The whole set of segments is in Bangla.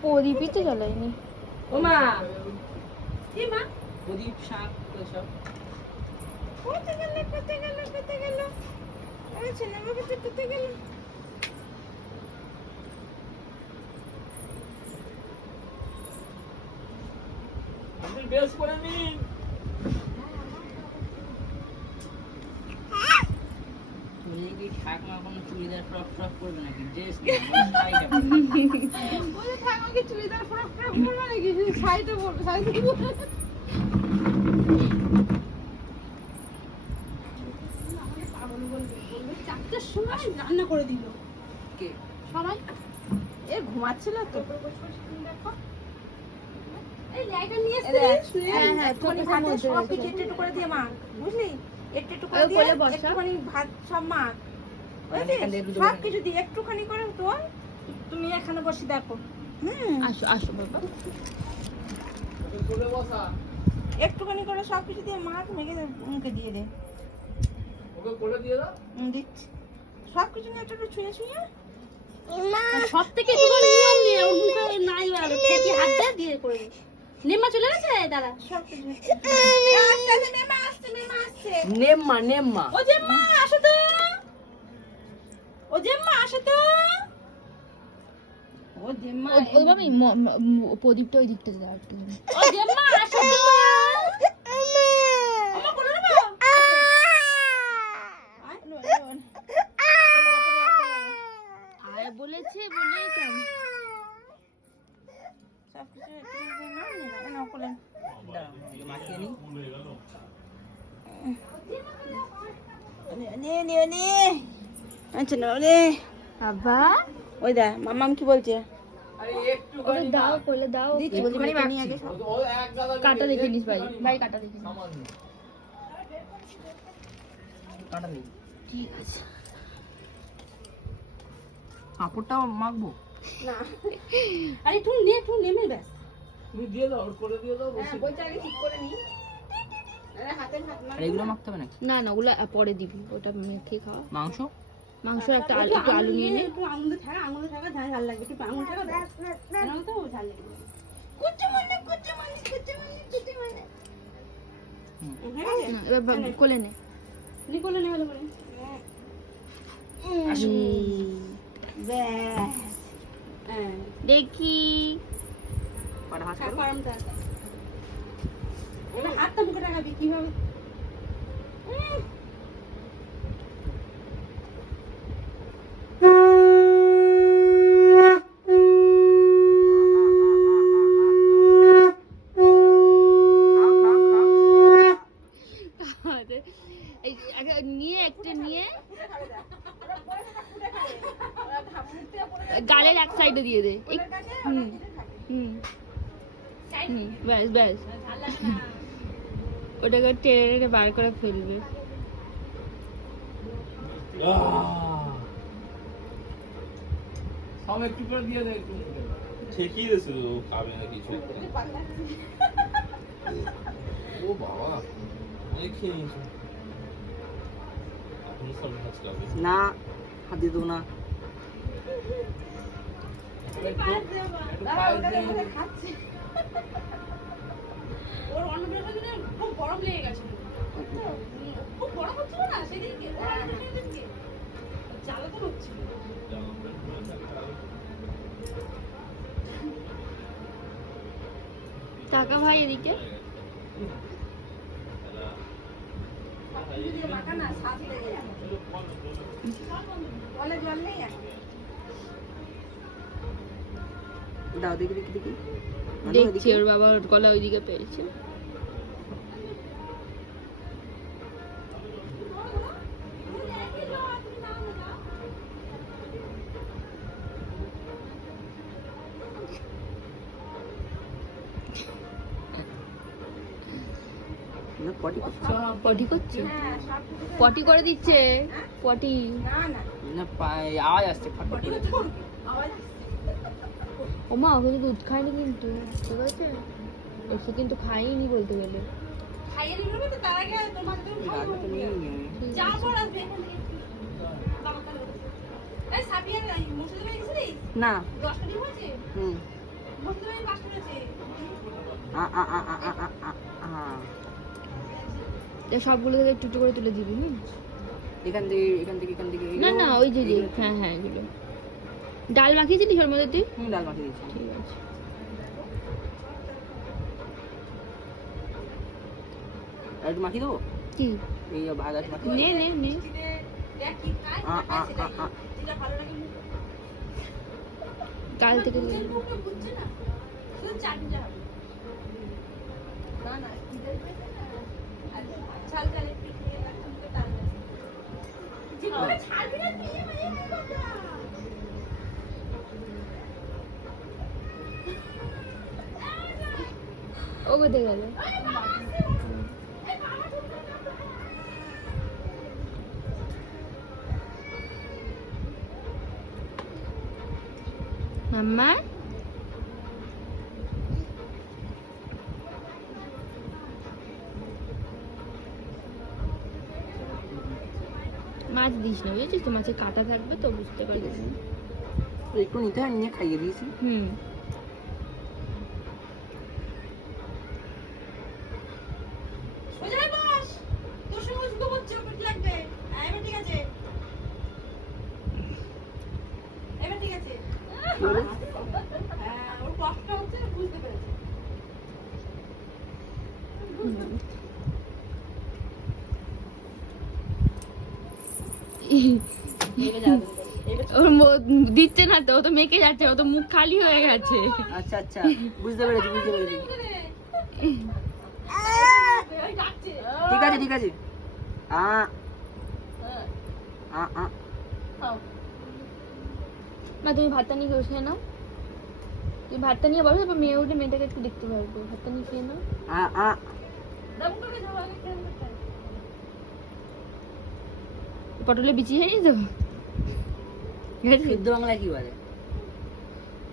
প্রদীপই তো জ্বালাইনি। ও মা কি মা প্রদীপ শাক সব কোথায় গেল আরে ছেলে বাবা কোথায় গেল? আপনি বেশ করে নিন। তুমি কি ঠাকুমা কোনো চুড়িদার ফ্রক ফ্রক করবে নাকি? ড্রেস না শাড়িটা পরবে। ওই ঠাকুমাকে চুড়িদার ফ্রক পরবে নাকি? শাড়িটা পরবে, শাড়িটা পরবে। চারটার সময় রান্না করে দিল কে সবাই। এ ঘুমাচ্ছিল তো। এই লাইটার নিয়ে এসেছিস? হ্যাঁ হ্যাঁ, তুমি ভাতে সব কিছু একটু করে দিয়ে মা, বুঝলি? একটু করে দিয়ে একটুখানি ভাত সব মা, বুঝলি? সব কিছু দিয়ে একটুখানি করে তোর। তুমি এখানে বসে দেখো। আসো আসো বাবা, একটুখানি করে সব কিছু দিয়ে মা মেখে মুখে দিয়ে দে। ওকে কোলে দিয়ে দাও। দিচ্ছি সব কিছু নিয়ে একটু ছুঁয়ে ছুঁয়ে। সব থেকে একটু করে নিয়ম নিয়ে ওর মুখে নাই আর ঠেকি হাত দিয়ে করে দে। নেমা চলে গেছে দাদা। সব কিছু নেম্মা ও জেম্মা আসো তো, ও জেম্মা আসো তো, ও জেম্মা ওই ভাবে প্রদীপটা ওই দিকটা দাও একটু। ও জেম্মা আসো তো। আমা কোলে নেবো। আয় বলেছে বলে কেন সব কিছু একটু নাও নিয়ে নাও কোলে। মাখিয়ে নি। আচ্ছা নাও রে বাবা। ওই দা মাম্মাম কি বলছে? আরে একটু ওটা দাও কোলে দাও। দিচ্ছি বলছি মানে নিয়ে আগে সব। ও এক গাদা কাটা দেখে নিস ভাই, ভাই কাটা দেখে নিস। সামান্য কাটা নেই। ঠিক আছে। কাপড়টাও মাখবো না আরে একটু নেমে ব্যাস। তুমি দিয়ে দাও, ওর কোলে দিয়ে দাও। হ্যাঁ বইটা আগে ঠিক করে নি। আরে হাতে হাত আর এগুলো মাখতে হবে নাকি? না না ওগুলো পরে দিবি, ওটা মেখে খাওয়া। মাংস মাংস একটা একটু আলু নিয়ে নে। একটু আঙুলে থাকা ঝাল লাগবে, একটু আঙুলে থাকা না তো ঝাল লাগবে। কুচু মানে এবার কোলে নে। নি কোলে নে ভালো করে। ব্যাস হ্যাঁ দেখি পাড়া হাত খা করো। গরমটা। এবার হাতটা মুখে রাখাবি কিভাবে? নিয়ে একটু নিয়ে গালের এক সাইডে দিয়ে দে। হুম হুম হুম ব্যাস ব্যাস, ওটাকে টেনে বার করে ফেলবে। সব একটু করে দিয়ে দে একটু। ঠিকই রেছে খাবে না কিছু একটা। ও বাবা অনেক খেয়ে নিয়েছে। এখন সব কাজ খাবে না হাত দিয়ে দেবো না। খাচ্ছি ওর অন্নপ্রাশনে খুব গরম লেগে গেছে, খুব গরম হচ্ছিল না সেদিনকে, জ্বালা তো হচ্ছিল। টাকা ভাই এদিকে জল নেই দাও দেখি দেখি দেখি। দেখছি ওর বাবা ওর গলা ওইদিকে পেয়েছে। পটি করছে, পটি করে দিচ্ছে পটি। না না না পায়ে আওয়াজ আসছে ফটফট করে। ওমা ওকে কিন্তু দুধ খায়নি কিন্তু, ঠিক আছে? ওষুধ কিন্তু খাইনি বলতে গেলে। খাইয়ে দিবি তো তার আগে তোমার তো রাতে তো নিয়ে নিয়ে যা পড় আসবে এখান থেকে। এই সাবিয়ার মুছে দেবে গেছিস? না 10টা ডিম হয়েছে হুম বুঝতে পারি 5টা হয়েছে সবগুলো থেকে একটু একটু করে তুলে দিবি। এখান থেকে না না ওই যে হ্যাঁ হ্যাঁ এগুলো ডাল মাখিয়েছিলিস ওর মধ্যে তুই? ডাল মাখিয়ে দিচ্ছি। ঠিক আছে। আর একটু মাখিয়ে দেবো কি এই ভাত আছে মাখিয়ে নে নে নে দেখ কি খায় যেটা ভালো লাগে কাল থেকে বুঝছে না শুধু চাটনিটা হবে না না চাল চালে পিঠে রাখতে তাল যেগুলো ছাড়বি না তুই ও কোথায় গেল? মাম্মা মাছ দিস না বুঝেছিস তো, মাছের কাঁটা থাকবে তো বুঝতে পারবি না। একটু নিতে হয় নিয়ে খাইয়ে দিয়েছি। হুম ওই বস তোর সঙ্গে শুধু করছে ওটা লাগবে এবার ঠিক আছে এবার ঠিক আছে হ্যাঁ ওর কষ্ট হচ্ছে বুঝতে পেরেছে ওর দিচ্ছে না তো, ও তো মেখে যাচ্ছে, ও তো মুখ খালি হয়ে গেছে। আচ্ছা আচ্ছা বুঝতে পেরেছি ওই ডাকছে ঠিক আছে মা তুমি ভাতটা নিয়ে বসে নাও, তুমি ভাতটা নিয়ে বসো, তারপর মেয়ে উঠে মেয়েটাকে একটু দেখতে পারবো। ভাতটা নিয়ে খেয়ে নাও। দম করে যাও আগে খেয়ে নিতে পটলে বিচি হয়নি তো? ঠিক আছে? শুদ্ধ বাংলায় কি বলে?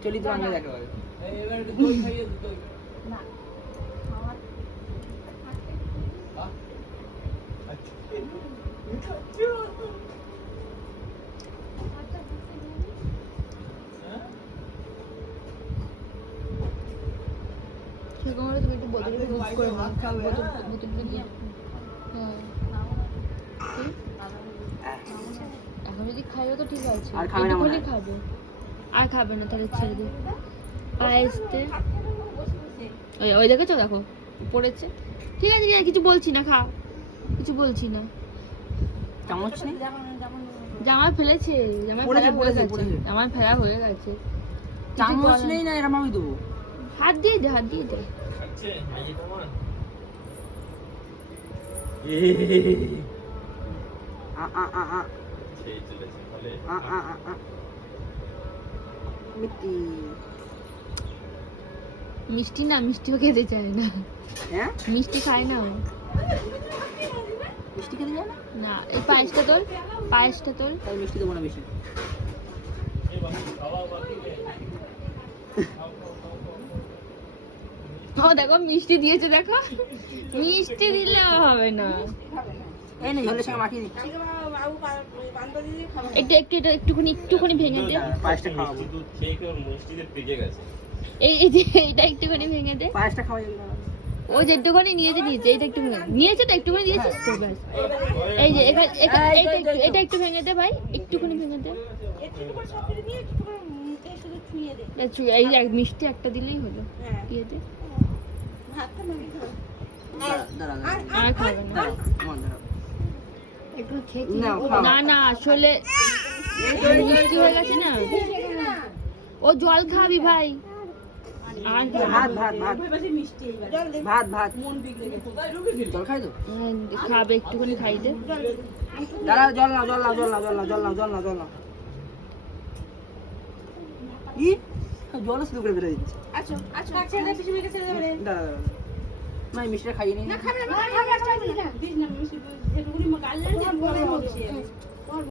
চলিত বাংলায় যাকে বলে। না সেরকম হলে তুমি একটু বোতলে ইউজ করে নাও, বোতলটা দিয়ে। হ্যাঁ এখন যদি খাইও তো ঠিক আছে, আর খাবে না মনে হয়। এইটুকুনি খাবে, আর খাবে না, তাহলে ছেড়ে দে। পায়েসতে ওই দেখেছো, দেখো পড়েছে। ঠিক আছে কিছু বলছি না, খাও, কিছু বলছি না। চামচ নেই? জামা ফেলেছে, জামা পড়েছে, ফেলা হয়ে পড়েছে, গেছে, পড়েছে। জামা ফেলা হয়ে গেছে। চামচ নেই না এরম আমি দেবো? হাত দিয়ে দে, হাত দিয়ে দে। খাচ্ছে মাইয়ে তোমার সেই চলেছে ফলে মিষ্টি। মিষ্টি না, মিষ্টিও খেতে চায় না, হ্যাঁ মিষ্টি খায় না ও। মিষ্টি খেতে যায় না? না, এই পায়েসটা তোল, পায়েসটা তোল। তাই মিষ্টি দেবো না বেশি। ও দেখো মিষ্টি দিয়েছে, দেখো মিষ্টি দিলেও হবে না। এই না ঝোলের সঙ্গে মাখিয়ে দিচ্ছি। বাবু বান্ধব দিদি খাবে এটা একটুখানি ভেঙে দে। পায়েসটা খাওয়াবো। মিষ্টি দুধ খেয়ে কেউ মিষ্টিতে পেকে গেছে এই যে এটা একটুখানি ভেঙে দে। পায়েসটা খাওয়া যাবে না? ও যেটুখানি নিয়েছে, এটা একটু নিয়েছে তো, একটুখানি দিয়েছিস তো, ব্যাস। এই যে এটা একটু ভেঙে দে ভাই, একটুখানি ভেঙে দে। একটু করে সব ফেলে দিয়ে একটু করে মুখে শুধু ছুঁয়ে দে এই মিষ্টি একটা দিলেই হলো, হ্যাঁ দিয়ে দে। ভাতটা নামিয়ে খাও দাঁড়া আর খাবে না। আমার দাঁড়া। একটু খেয়ে নাও, খাও। না না, আসলে মিষ্টি হয়ে গেছে না, ও জল খাবি ভাই। আর ভাত মিষ্টি এইবার ভাত মন বিগড়ে গেছে জল খাই তো? খাবে, একটুখানি খাই দে। দাঁড়া, জল নাও কি জল শুধু করে বেরোয় দিচ্ছে। আচ্ছা আচ্ছা ছেড়ে দে পিছনে ছেড়ে দে দাঁড়া না মিষ্টিটা খাইয়ে নিই। না খাবে না খাবে দিস না মিষ্টি যেটুকুনি গাল লাগে